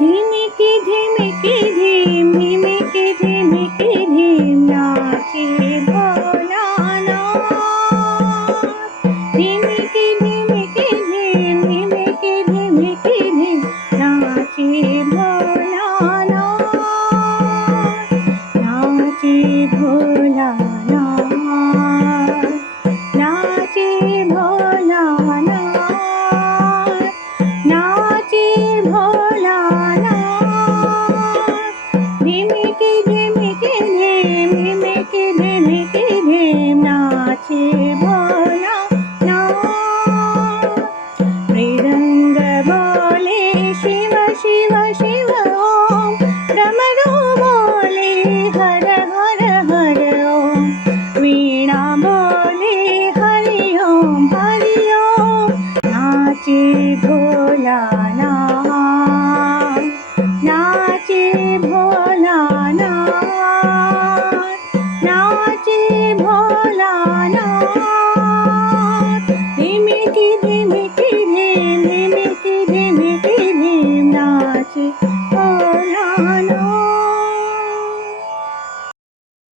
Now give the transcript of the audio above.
ধিমিকি ধিমিকি ধিম ধিমিকি ধিমিকি ধিম নাচে ভোলানাথ। ধিমিকি ধিমিকি ধিম ধিমিকি ধিমিকি ধিম নাচে ভোলানাথ। নাচে ভোলানাথ, নাচে ভোলানাথ, নাচে ভোলানাথ। ধিমিকি ধিমিকি ধিম ধিমিকি ধিমিকি ধিম নাচে ভোলানাথ। মৃদঙ্গ बोले शिव शिव शिव ओम, डमरू बोले हर हर हर ओम, वीणा बोले हरि ओम हरि ओम। नाचे भोलानाथ, नाचे भोलानाथ, नाचे भोलानाथ। धिमिकी धिमिकी धिम धिमिकी धिमिकी धिम नाचे